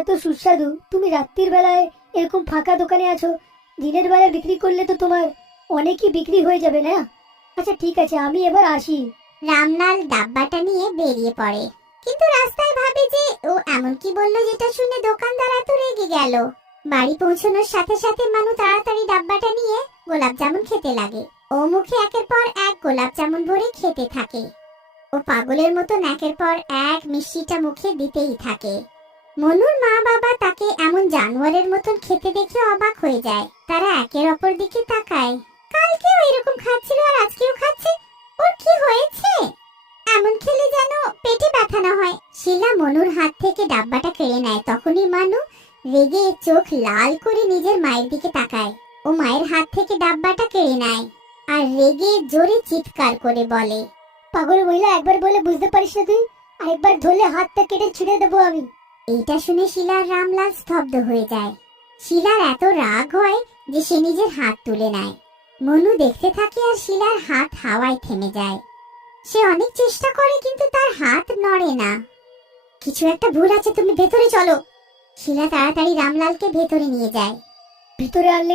এত সুস্বাদু, তুমি রাত্রির বেলায় এরকম ফাঁকা দোকানে আছো, দিনের বেলায় বিক্রি করলে তো তোমার অনেকই বিক্রি হয়ে যাবে না? আচ্ছা ঠিক আছে, আমি এবার আসি। রামলাল ডাব্বাটা নিয়ে বেরিয়ে পড়ে, কিন্তু রাস্তায় ভাবে যে ও এমন কি বললো যেটা শুনে দোকানদার এত রেগে গেল। বাড়ি পৌঁছানোর সাথে সাথে মানু তাড়াতাড়ি ডাব্বাটা নিয়ে গোলাপ জামুন খেতে লাগে। ও মুখে একের পর এক গোলাপ জামুন ভরে খেতে থাকে। ও পাগলের মতো একের পর এক মিষ্টিটা মুখে দিতেই থাকে। মনুর মা বাবা তাকে এমন জানোয়ারের মতন খেতে দেখে অবাক হয়ে যায়। তারা একের অপর দিকে তাকায়। কালকেও এরকম খাচ্ছিল আর আজকেও খাচ্ছে, ওর কি হয়েছে? এমন খেলে যেন পেটে ব্যথা না হয়। শিলা মনুর হাত থেকে ডাব্বাটা কেড়ে নেয়। তখনই মানু রেগে চোখ লাল করে নিজের মায়ের দিকে তাকায়। ও মায়ের হাত থেকে ডাব্বাটা কেড়ে নেয় আর রেগে জোরে চিৎকার করে বলে, পাগল মহিলা, একবার বলে বুঝতে পারিস না তুই? আরেকবার ধরলে হাতটা কেটে ছিঁড়ে দেবো আমি। এইটা শুনে শিলার রামলাল স্তব্ধ হয়ে যায়। শিলার এত রাগ হয় যে সে নিজের হাত তুলে নেয়। মনু দেখতে থাকে আর শিলার হাত হাওয়ায় থেমে যায়। সে অনেক চেষ্টা করে কিন্তু তার হাত নড়ে না। কিছু একটা ভুল আছে, তুমি ভেতরে চলো। শিলা তাড়াতাড়ি রামলালকে ভেতরে নিয়ে যায়। ভিতরে আনলে